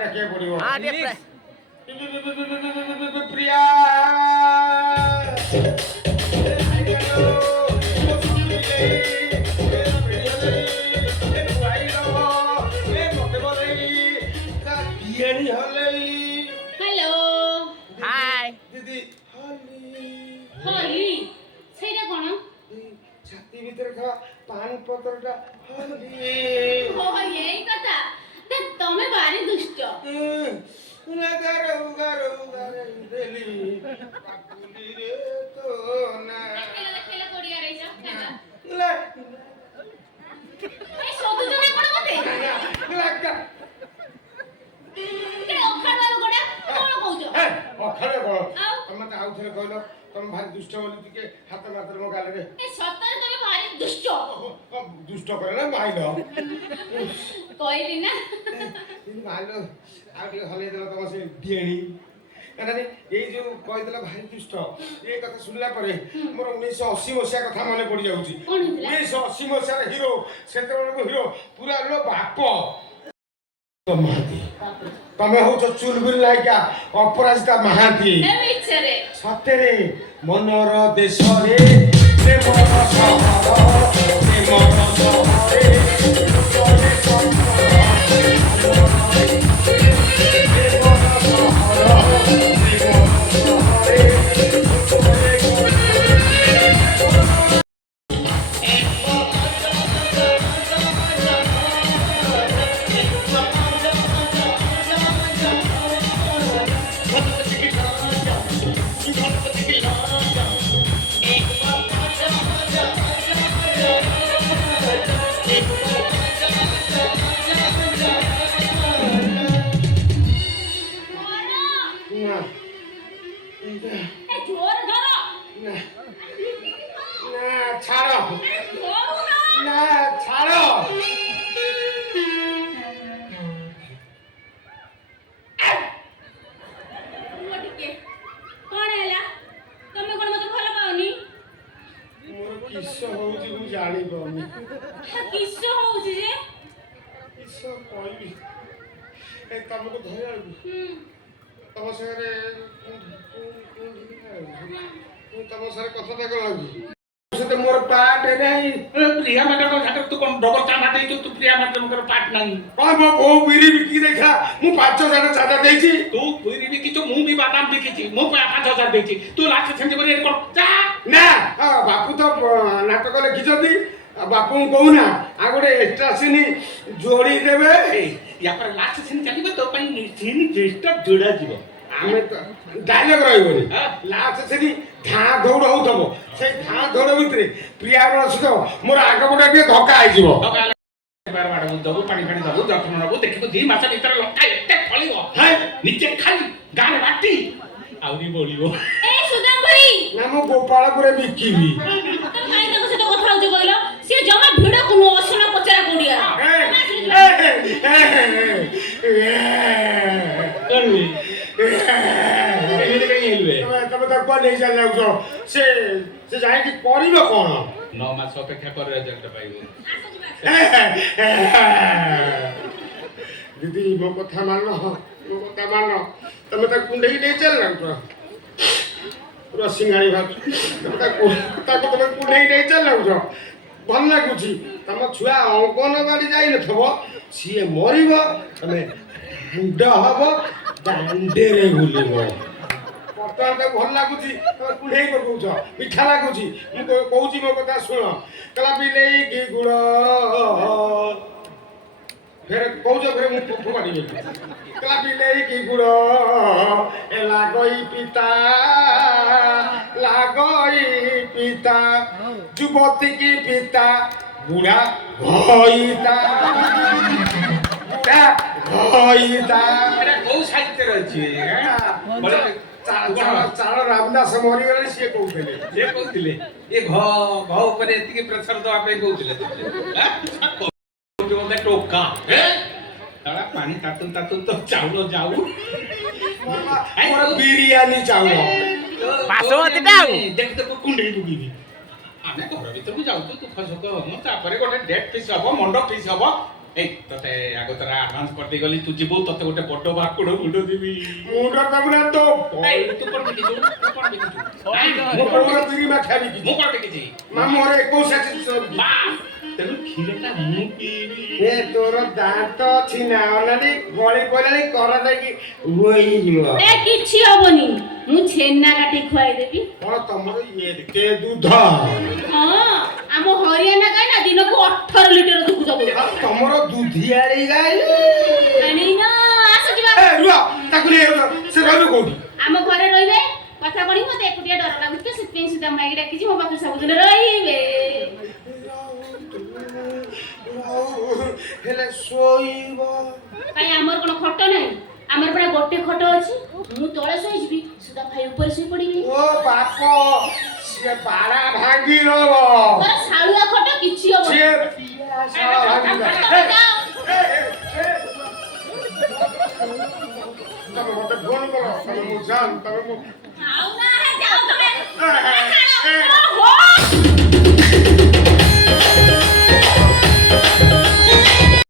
ଡାକିବାକୁ ପଡିବ। ହଁ ଟିକେ ପ୍ରିୟା हेलो हाय दीदी होली ସେଇଟା କଣ ଛାତି ଭିତରେ ଖାଅ ପାନ ପତ୍ରଟା ହଲି ଓହୋ ଏଇ କଥା ତମେ ଭାରି ଦୁଷ୍ଟ ଉଗାର ଦେଲି ପାପୁଲିରେ ତ ନା ଦେଖିଲା କୋଡ଼ିଆ ରହିଛ ଲା ଏ ସଦୁଛ ନା କଣ ମତେ ଅଖାଡୁଆ ଲୋକଟା କଣ କହୁଛ ଅଖାଡୁଆ କଣ ଆଉ? ତମେ ମତେ ଆଉ ଥରେ କହିଲ ତମେ ଭାରି ଦୁଷ୍ଟ ବୋଲି ଟିକେ ହାତ ମାତ୍ର ମୋ ଗାଲରେ ଏ ସତରେ ତମେ ଭାରି ଦୁଷ୍ଟ ଦୁଷ୍ଟ କରେ ନା ମାଇଲ କହିଲି ନା ମାଇଲ ଆଉ ଟିକେ ହଲେଇ ଦେଲ ତମ ସେ ଡିଏଣି ଏଇ ଯୋଉ କହିଦେଲ ଭାରି ଦୁଷ୍ଟ ଏଇ କଥା ଶୁଣିଲା ପରେ ମୋର 1980 ମସିହା କଥା ମନେ ପଡି ଯାଉଛି। କଣ ହେଇଥିଲା? 1980 ମସିହାର ହିରୋ ସେତେବେଳକୁ ହିରୋ ପୁରା ଲୋ ବାପ ମହାନ୍ତି ତମେ ହଉଛ ଚୁଲବୁଲି ନାୟିକା ଅପରାଜିତା ମହାନ୍ତି ଏ ମିଛରେ ସତରେ ମନର ଦେଶରେ ପ୍ରେମର ସହର ପ୍ରେମର ସହରେ ଜୋର ଧର ଛାଡ଼ ନା ଛାଡ଼ ଟିକେ କଣ ହେଲା ତମେ କଣ ମତେ ଭଲ ପାଉନି ମୋର କିସ ହଉଛି ମୁଁ ଜାଣିପାରୁନି କିସ ହଉଛି ଯେ କିସ କହିବି ଏ ତମକୁ ଧରିବାକୁ ତମ ସାଙ୍ଗରେ ତମ ସାଙ୍ଗରେ କଥାଟା କଲାକୁ ସେତେ ମୋର ପାଟ ନାହିଁ ପ୍ରିୟା ମ୍ୟାଡମ ସାଙ୍ଗରେ ତୁ କଣ ଡବଲ ଚାନ୍ଦା ଦେଇଛୁ ତୁ ପ୍ରିୟା ମ୍ୟାଡମଙ୍କର ପାଠ ନାହିଁ କଣ ମୋ ବୋଉ ବିରି ବିକି ଦେଖା ମୁଁ 5,000 ଚାନ୍ଦା ଦେଇଛି ତୁ ବିରି ବିକିଛୁ ମୁଁ ବି ବାଦାମ ବିକିଛି ମୁଁ 5,000 ଦେଇଛି ତୁ ଲାଷ୍ଟ ସେମିତି କରି ଏଠି କଣ ଯା ନା ବାପୁ ତ ନାଟକ ଲେଖିଛନ୍ତି ବାପୁଙ୍କୁ କହୁନା ଆଉ ଗୋଟେ ଏକ୍ସଟ୍ରା ସିନ୍ ଯୋଡ଼ି ଦେବେ ୟା ପରେ ଲାଷ୍ଟ ସିନ୍ ଚାଲିବ ତୋ ପାଇଁ ସିନ୍ ଯେଟା ଯୋଡ଼ା ଯିବ ଆମେ ତ ଡାଇଲଗ ରହିବନି ହଁ। ଲାଷ୍ଟ ସେଠି ଧାଁ ଦୌଡ଼ ହଉଥିବ ସେଇ ଧାଁ ଦୌଡ଼ ଭିତରେ ପ୍ରିୟା ସହିତ ମୋର ଆଗପଟେ ଟିକେ ଧକ୍କା ହେଇଯିବ ଦବୁ ପାଣି ଫାଣି ଦବୁ ଯତ୍ନ ନବୁ ଦେଖିବୁ 2 ମାସ ଭିତରେ ଲଙ୍କା ଏତେ ଫଳିବ ନିଜେ ଖାଇ ଗାଁରେ ବାଟି ଆହୁରି ବଳିବ ଏ ସୁଦାମ ଭାଇ ନା ମୁଁ ଗୋପାଳପୁରରେ ବିକିବି ତମେ କାଇଁ ତାଙ୍କ ସହିତ କଥା ହଉଛ କହିଲ ସିଏ ଜମା ଭିଡ কোনো ଅସନା ପଚରା କୋଡିଆ ତମେ ତାକୁ ନେଇ ଚାଲି ଯାଉଛ ସେ ଯାଇକି କରିବ କଣ 9 ମାସ ଅପେକ୍ଷା କରି ରେଜଲ୍ଟ ପାଇବ ଦିଦି ମୋ କଥା ମାନ ତମେ ତାକୁ କୁଣ୍ଡେଇକି ନେଇ ଚାଲି ଯାଉଛ ପୁରା ସିଙ୍ଗାଣି ଭାତ ତାକୁ ତମେ କୁଣ୍ଡେଇକି ନେଇ ଚାଲି ଯାଉଛ ଭଲ ଲାଗୁଛି ତମ ଛୁଆ ଅଙ୍ଗନବାଡି ଯାଇନଥିବ ସିଏ ମରିବ ତମେ ମୁଣ୍ଡ ହବ ଦାଣ୍ଡରେ ବୁଲିବ ବର୍ତ୍ତମାନ ତାକୁ ଭଲ ଲାଗୁଛି ତମେ କୁଣ୍ଡେଇ ପକଉଛ ମିଠା ଲାଗୁଛି ମୁଁ କହୁଛି ମୋ କଥା ଶୁଣ କହିଲା ବିଲେଇକି ଗୁଡ଼ ଫେରେ କହୁଛ ଫେରେ ମୁଁ ଫୋପାଡ଼ିବି କହିଲା ବିଲେଇକି ଗୁଡ଼ ଏ ଲାଗଇ ପିତା ଯୁବତୀ କି ପିତା ବୁଢ଼ା ଘଇତା କୋଉ ସାହିତ୍ୟରେ ଅଛି ଚାଳ ରାମଦାସ ମରିଗଲେ ସିଏ କହୁଥିଲେ ସେ କହୁଥିଲେ ଏ ଘ ଉପରେ ଏତିକି ପ୍ରେସର ଦେବା ପାଇଁ କହୁଥିଲେ ଟୋକା ପାଣି ତାତୁ ତ ଚାଉଳ ଯାଉ ବିରିୟାନୀ ଚାଉଳ ବାସୁମତୀଟା ଆଉ ଦେଖ କୁଣ୍ଡେଇ ଡୁବିବି ଆମେ ଘର ଭିତରକୁ ଯାଉଛୁ ଦୁଃଖ ସୁଖ ହବ ତାପରେ ଗୋଟେ ଡେଟ୍ ଫିସ୍ ହବ ମଣ୍ଡପ ଫିସ୍ ହବ এই তোতে আগতরা আডভান্স করতে গলি তুই যাবো তোতে গোটে বড় ভাকুড় মুন্ড দিবি মুন্ড দেবো না তো এই তু কোন দেখিছু তু কোন দেখিছু ମୁଁ କଣ ତିରି ମା ଖାଇବି ମୁଁ କୋন দেখিছি ମାମୁଁ ଘରେ 21 মা তেনু ক্ষীরটা মু পিবি ଏ ତୋର ଦାନ୍ତ ଅଛି ନା ଅନାନି ଗଳି ପଇଲାଣି କର ଯାଇକି ହୋଇଯିବ ଏ କିଛି ହବନି ମୁଁ ଛେନା କାଟି ଖୁଆଇଦେବି କଣ ତମର ଏତେ ଦୁଧ ହଁ ଆମ ହରିୟାଣା ଗାଈ ନା ଦିନକୁ 18 ଲିଟର ଦୁଗ୍ଧ ଦବ ଆଉ ତମର ଦୁଧିଆଳି ଗାଈ ଆଣି ନା ଆସ ଯିବା ଏ ରୁହ ତାକୁ ନେଇ ସେ ରହିବ କୋଉଠି ଆମ ଘରେ ରହିବେ କଥା କଣି ମତେ ଏକୁଟିଆ ଡର ଲାଗୁଛି ସେଥିପାଇଁ ସୁଧା ମାଗି ଡାକିଛି ମୋ ପାଖରେ ସବୁଦିନ ରହିବେ ହେଲେ ଶୋଇବ କାଇଁ ଆମର କଣ ଖଟ ନାହିଁ ଆମର ପୁରା ଗୋଟେ ଖଟ ଅଛି ମୁଁ ତଳେ ଶୋଇଯିବି ସୁଧା ଭାଇ ଉପରେ ଶୋଇ ପଡିବି ଓ ବାପ ସିଏ ପାରା ଭାଙ୍ଗି ଦବ ତୋର ଶାଳୁଆ ଖଟ କିଛି ହବନି ସିଏ ପିଆ ଶାଳା ଭାଙ୍ଗି ଦବ ତମେ ମତେ ଫୋନ କର ତମେ ମୁଁ ଜାନ ତମେ ମୁଁ ଆଉ ନା ହେ ଯାଅ ତମେ